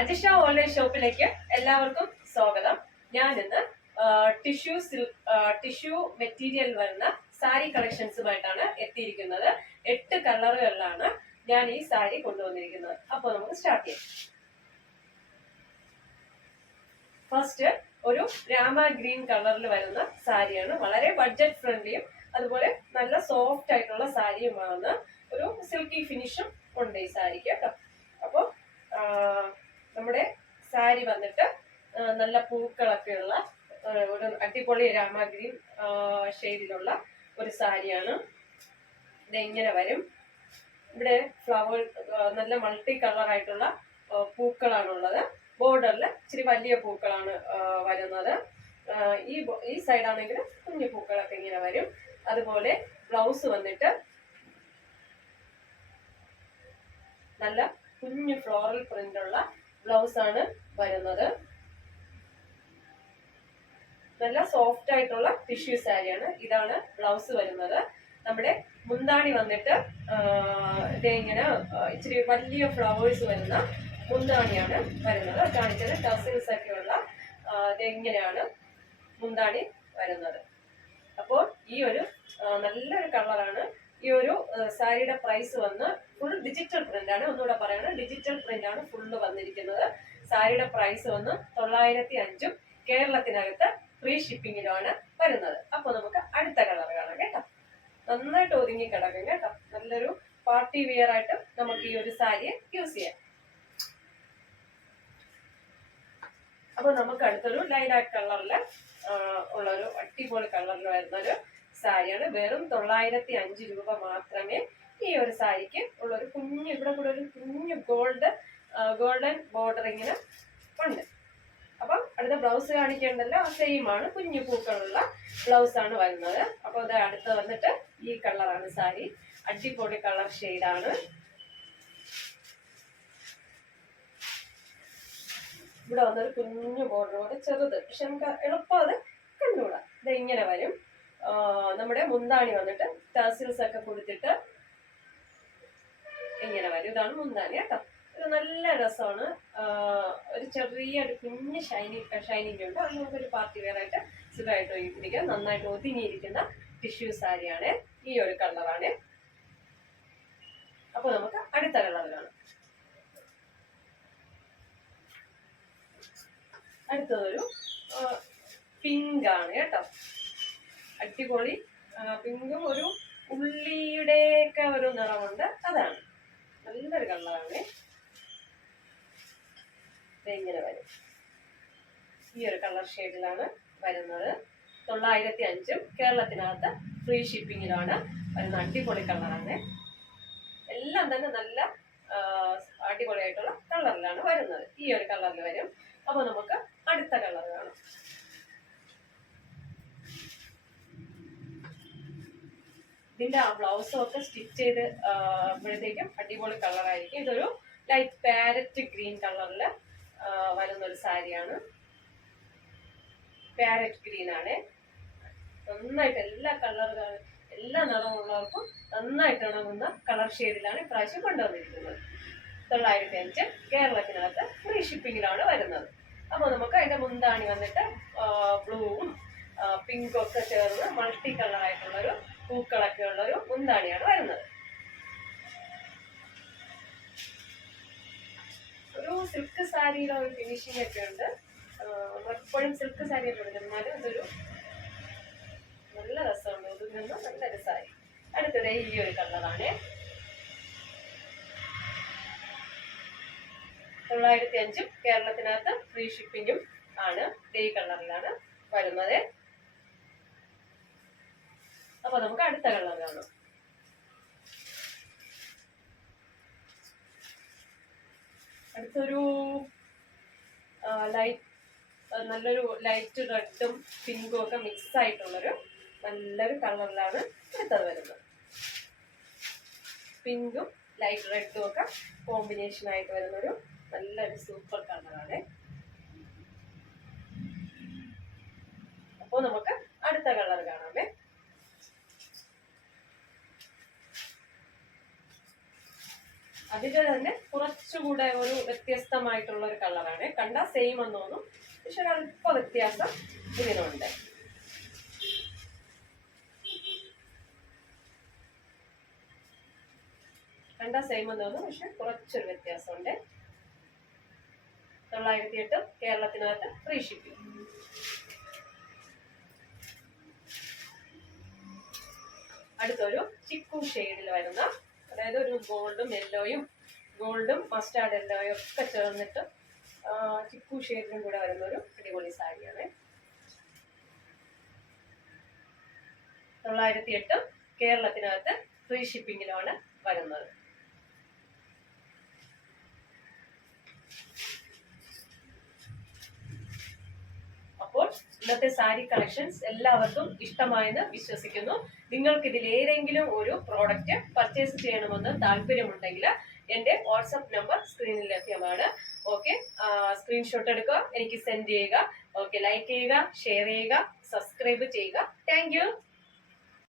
Ajisha online ഷോപ്പിലേക്ക് എല്ലാവർക്കും സ്വാഗതം. ഞാൻ ഇന്ന് ടിഷ്യൂ മെറ്റീരിയൽ വരുന്ന സാരി കളക്ഷൻസുമായിട്ടാണ് എത്തിയിരിക്കുന്നത്. 8 കളറുകളിലാണ് ഞാൻ ഈ സാരി കൊണ്ടുവന്നിരിക്കുന്നത്. അപ്പോൾ നമുക്ക് സ്റ്റാർട്ട് ചെയ്യാം. ഫസ്റ്റ് ഒരു രാമ ഗ്രീൻ കളറിൽ വരുന്ന സാരിയാണ്. വളരെ ബഡ്ജറ്റ് ഫ്രണ്ട്ലിയും അതുപോലെ നല്ല സോഫ്റ്റ് ആയിട്ടുള്ള സാരിയുമാണ്. ഒരു സിൽക്കി ഫിനിഷും ഉണ്ട് ഈ സാരിക്ക് കേട്ടോ. അപ്പോൾ നമ്മുടെ സാരി വന്നിട്ട് നല്ല പൂക്കളൊക്കെയുള്ള ഒരു അടിപൊളി രാമ ഗ്രീൻ ഷെയ്ഡിലുള്ള ഒരു സാരിയാണ്. ഇതെങ്ങനെ വരും, ഇവിടെ ഫ്ലവർ നല്ല മൾട്ടി കളർ ആയിട്ടുള്ള പൂക്കളാണുള്ളത്. ബോർഡറിൽ ഇച്ചിരി വലിയ പൂക്കളാണ് വരുന്നത്. ഈ സൈഡാണെങ്കിൽ കുഞ്ഞു പൂക്കളൊക്കെ ഇങ്ങനെ വരും. അതുപോലെ ബ്ലൗസ് വന്നിട്ട് നല്ല കുഞ്ഞു ഫ്ലോറൽ പ്രിന്റ് ഉള്ള ബ്ലൗസ് ആണ് വരുന്നത്. നല്ല സോഫ്റ്റ് ആയിട്ടുള്ള ടിഷ്യൂ സാരിയാണ്. ഇതാണ് ബ്ലൗസ് വരുന്നത്. നമ്മുടെ മുന്താണി വന്നിട്ട് ഇങ്ങനെ ഇച്ചിരി വലിയ ഫ്ലവേഴ്സ് വരുന്ന മുന്താണിയാണ് വരുന്നത്. കാണിച്ചത് ടസിൽസ് ഒക്കെയുള്ള ഇതെങ്ങനെയാണ് മുന്താണി വരുന്നത്. അപ്പോൾ ഈ ഒരു നല്ലൊരു കളറാണ്. ഈ ഒരു സാരിയുടെ പ്രൈസ് വന്ന് ഫുൾ ഡിജിറ്റൽ പ്രിന്റ് ആണ്. ഒന്നുകൂടെ പറയണം, ഡിജിറ്റൽ പ്രിന്റ് ആണ് ഫുള്ള് വന്നിരിക്കുന്നത്. സാരിയുടെ പ്രൈസ് വന്ന് 905 കേരളത്തിനകത്ത് ഫ്രീ ഷിപ്പിങ്ങിലാണ് വരുന്നത്. അപ്പോൾ നമുക്ക് അടുത്ത കളർ കാണാം കേട്ടോ. നന്നായിട്ട് ഒതുങ്ങി കിടക്കും കേട്ടോ. നല്ലൊരു പാർട്ടി വെയർ ആയിട്ട് നമുക്ക് ഈ ഒരു സാരിയെ യൂസ് ചെയ്യാം. അപ്പൊ നമുക്ക് അടുത്തൊരു ലൈലാക്ക് കളറിൽ ഉള്ളൊരു അടിപൊളി കളറിൽ വരുന്നൊരു സാരിയാണ്. വെറും 905 രൂപ മാത്രമേ ഈ ഒരു സാരിക്ക് ഉള്ളൊരു കുഞ്ഞു, ഇവിടെ കൂടെ ഒരു കുഞ്ഞു ഗോൾഡൻ ബോർഡർ ഇങ്ങനെ ഉണ്ട്. അപ്പം അടുത്ത ബ്ലൗസ് കാണിക്കേണ്ടല്ലോ, സെയിം ആണ്, കുഞ്ഞു പൂക്കളുള്ള ബ്ലൗസ് ആണ് വരുന്നത്. അപ്പോൾ അത് അടുത്ത് വന്നിട്ട് ഈ കളറാണ് സാരി. അടിപൊളി കളർ ഷെയ്ഡാണ്. ഇവിടെ വന്നൊരു കുഞ്ഞു ബോർഡറോട് ചെറുത്, പക്ഷെ നമുക്ക് എളുപ്പം അത് കണ്ടുകൂടാ. ഇത് ഇങ്ങനെ വരും. നമ്മുടെ മുന്താണി വന്നിട്ട് ടസിൽസ് ഒക്കെ കൊടുത്തിട്ട് ഇങ്ങനെ വരും. ഇതാണ് മുന്താണി കേട്ടോ. ഇത് നല്ല രസമാണ്. ഒരു ചെറിയൊരു കുഞ്ഞ് ഷൈനിങ് ഉണ്ട്. അത് നമുക്കൊരു പാർട്ടി വെയർ ആയിട്ട് സുഖമായിട്ട് ഇരിക്കാം. നന്നായിട്ട് ഒതുങ്ങിയിരിക്കുന്ന ടിഷ്യൂ സാരിയാണ്. ഈ ഒരു കളറാണ്. അപ്പൊ നമുക്ക് അടുത്ത കളറിലാണ്. അടുത്തതൊരു പിങ്ക് ആണ് കേട്ടോ. അടിപൊളി പിങ്കും ഒരു ഉള്ളിയുടെയൊക്കെ ഒരു നിറമുണ്ട്. അതാണ് നല്ലൊരു കളറാണ്. ഇങ്ങനെ വരും. ഈ ഒരു കളർ ഷെയ്ഡിലാണ് വരുന്നത്. 905 കേരളത്തിനകത്ത് ഫ്രീ ഷിപ്പിങ്ങിലാണ് വരുന്ന അടിപൊളി കളറാണ്. എല്ലാം തന്നെ നല്ല അടിപൊളിയായിട്ടുള്ള കളറിലാണ് വരുന്നത്. ഈ ഒരു കളറിൽ വരും. അപ്പൊ നമുക്ക് അടുത്ത കളർ കാണാം. ഇതിന്റെ ആ ബ്ലൗസും ഒക്കെ സ്റ്റിച്ച് ചെയ്ത് അപ്പോഴത്തേക്കും അടിപൊളി കളറായിരിക്കും. ഇതൊരു ലൈറ്റ് പാരറ്റ് ഗ്രീൻ കളറിൽ വരുന്നൊരു സാരിയാണ്. പാരറ്റ് ഗ്രീൻ ആണ്. നന്നായിട്ട് എല്ലാ നിറമുള്ളവർക്കും നന്നായിട്ട് ഇണങ്ങുന്ന കളർ ഷെയ്ഡിലാണ് ഇപ്രാവശ്യം കൊണ്ടുവന്നിരിക്കുന്നത്. 905 കേരളത്തിനകത്ത് ഫ്രീ ഷിപ്പിങ്ങിലാണ് വരുന്നത്. അപ്പോൾ നമുക്ക് അതിന്റെ മുന്താണി വന്നിട്ട് ബ്ലൂവും പിങ്കും ഒക്കെ ചേർന്ന് മൾട്ടി കളറായിട്ടുള്ളൊരു പൂക്കളൊക്കെ ഉള്ളൊരു മുന്താണിയാണ് വരുന്നത്. ഒരു സിൽക്ക് സാരിയുടെ ഒരു ഫിനിഷിംഗ് ഒക്കെ ഉണ്ട്. എപ്പോഴും സിൽക്ക് സാരി എടുക്കുന്നാലും ഇതൊരു നല്ല രസമുണ്ട്. ഒതുങ്ങുന്ന നല്ലൊരു സാരി. അടുത്തത് ഈ ഒരു കളറാണ്. 905 കേരളത്തിനകത്ത് ഫ്രീ ഷിപ്പിങ്ങും ആണ്. ഈ കളറിലാണ് വരുന്നത്. അപ്പൊ നമുക്ക് അടുത്ത കളർ കാണാം. അടുത്തൊരു നല്ലൊരു ലൈറ്റ് റെഡും പിങ്കും ഒക്കെ മിക്സ് ആയിട്ടുള്ളൊരു നല്ലൊരു കളറിലാണ് അടുത്തത് വരുന്നത്. പിങ്കും ലൈറ്റ് റെഡും ഒക്കെ കോമ്പിനേഷൻ ആയിട്ട് വരുന്നൊരു നല്ലൊരു സൂപ്പർ കളറാണ്. അപ്പോൾ നമുക്ക് അടുത്ത കളർ കാണാമേ. ഇത് 905 അതിന്റെ തന്നെ കുറച്ചുകൂടെ ഒരു വ്യത്യസ്തമായിട്ടുള്ള ഒരു കളറാണ്. കണ്ടാൽ സെയിം എന്ന് തോന്നും, പക്ഷെ ഒരു അല്പ വ്യത്യാസം ഇതിനുണ്ട്. കണ്ടാൽ സെയിം എന്ന് തോന്നും, പക്ഷെ കുറച്ചൊരു വ്യത്യാസമുണ്ട്. 908 കേരളത്തിനകത്ത് ഫ്രീ ഷിപ്പിംഗ്. അടുത്തൊരു ചിക്കു ഷെയ്ഡിൽ വരുന്ന, അതായത് ഒരു ഗോൾഡും യെല്ലോയും ഗോൾഡും മസ്റ്റാർഡ് യെല്ലോയും ഒക്കെ ചേർന്നിട്ട് ചിക്കു ഷെയ്ഡിലും കൂടെ വരുന്ന ഒരു അടിപൊളി സാരിയാണ്. 908 കേരളത്തിനകത്ത് ഫ്രീ ഷിപ്പിങ്ങിലാണ് വരുന്നത്. അപ്പോൾ ഇന്നത്തെ സാരി കളക്ഷൻസ് എല്ലാവർക്കും ഇഷ്ടമായെന്ന് വിശ്വസിക്കുന്നു. നിങ്ങൾക്ക് ഇതിൽ ഏതെങ്കിലും ഒരു പ്രോഡക്റ്റ് പർച്ചേസ് ചെയ്യണമെന്ന് താല്പര്യമുണ്ടെങ്കിൽ എൻ്റെ വാട്സപ്പ് നമ്പർ സ്ക്രീനിൽ ലഭ്യമാണ്. ഓക്കെ, സ്ക്രീൻഷോട്ട് എടുക്കുക, എനിക്ക് സെൻഡ് ചെയ്യുക. ഓക്കെ, ലൈക്ക് ചെയ്യുക, ഷെയർ ചെയ്യുക, സബ്സ്ക്രൈബ് ചെയ്യുക. Thank you.